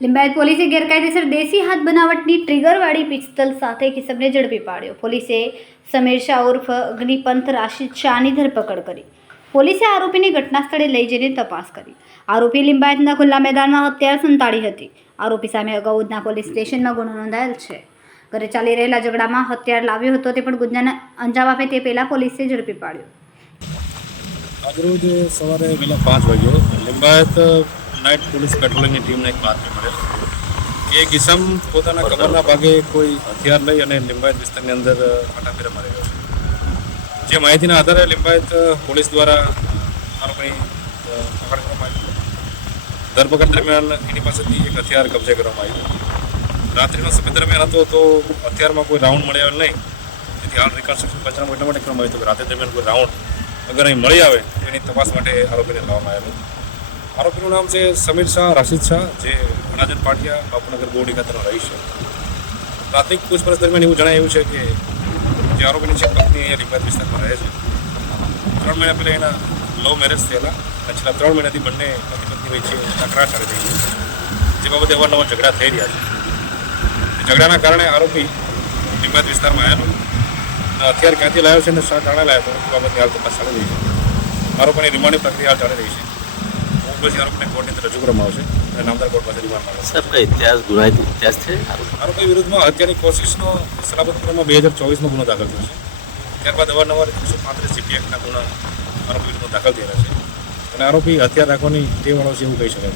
લિંબાયત પોલીસે ગેરકાયદેસર દેશી હાથ બનાવટની ટ્રિગરવાળી પિસ્તલ સાથે કિસમને ઝડપી પાડ્યો। પોલીસે સમીર શાહ ઉર્ફ અગ્નિપંથ રાશિદ શાહની ધરપકડ કરી। પોલીસે આરોપીને ઘટના સ્થળે લઈ જઈને તપાસ કરી। આરોપી લિંબાયતના ખુલ્લા મેદાનમાં હથિયાર સંતાડી હતી। આરોપી સામે અગાઉ ઉધના પોલીસ સ્ટેશનમાં ગુનો નોંધાયેલ છે। ઘરે ચાલી રહેલા ઝઘડામાં હથિયાર લાવ્યો હતો તે પણ ગુનાને અંજામ આપે તે પહેલા પોલીસે ઝડપી પાડ્યો। આજરોજ સવારે વહેલા 5 વાગ્યે લિંબાયત નાઇટ પોલીસ પેટ્રોલિંગની ટીમને એક બાતમી મળેલ કે એક ઇસમ પોતાના કમરના ભાગે કોઈ હથિયાર લઈ અને લિંબાયત વિસ્તારની અંદર ફટાફેરા મારી રહ્યો છે। જે માહિતીના આધારે લિંબાયત પોલીસ દ્વારા આરોપી પકડ કરવામાં આવ્યો। ધરપકડ દરમિયાન એની પાસેથી એક હથિયાર કબજે કરવામાં આવ્યું। રાત્રિનો સમય દરમિયાન હતો તો હથિયારમાં કોઈ રાઉન્ડ મળી આવેલ નહીં, જેથી હાલ રિકન્સ્ટ્રક્શન પંચનામું એટલા માટે કરવામાં આવ્યું હતું કે રાત્રે દરમિયાન કોઈ રાઉન્ડ અગર અહીં મળી આવે તો એની તપાસ માટે આરોપીને લાવવામાં આવેલો। આરોપીનું નામ છે સમીર શાહ રાશિદ શાહ, જે અનાજન પાટિયા બાપુનગર બોડી ખાતેનો રહીશ છે। પ્રાથમિક પૂછપરછ દરમિયાન એવું જણાવ્યું છે કે જે આરોપીની છે પત્ની અહીંયા લિંબાયત વિસ્તારમાં રહે છે। 3 મહિના પહેલાં એના લવ મેરેજ થયેલા અને છેલ્લા 3 મહિનાથી બંને પતિ પત્ની વચ્ચે તકરાર ચાલી રહી છે, જે બાબતે અવારનવાર ઝઘડા થઈ રહ્યા છે। ઝઘડાના કારણે આરોપી લિંબાયત વિસ્તારમાં આવેલો અને હથિયાર ક્યાંથી લાવ્યો છે અને શા કારણે લાવ્યો હતો એ બાબતની હાલ તપાસ ચાલી રહી છે। આરોપીની રિમાન્ડની પ્રક્રિયા હાલ ચાલી રહી છે। પછી આરોપીને કોર્ટની અંદર રજૂ કરવામાં આવશે અને નામદાર કોર્ટ પાસે રિમાન્ડ માંગશે। સાહેબ, કઈ ઇતિહાસ ગુનાહિત ઇતિહાસ છે આરોપી વિરુદ્ધમાં હત્યાની કોશિશનો સલામતપુરમાં 2024માં ગુનો દાખલ થયો છે। ત્યારબાદ અવારનવાર 135 CPI એક્ટના ગુના આરોપી વિરુદ્ધ દાખલ થયેલા છે અને આરોપી હથિયાર રાખવાની ટેવવાળો છે એવું કહી શકાય।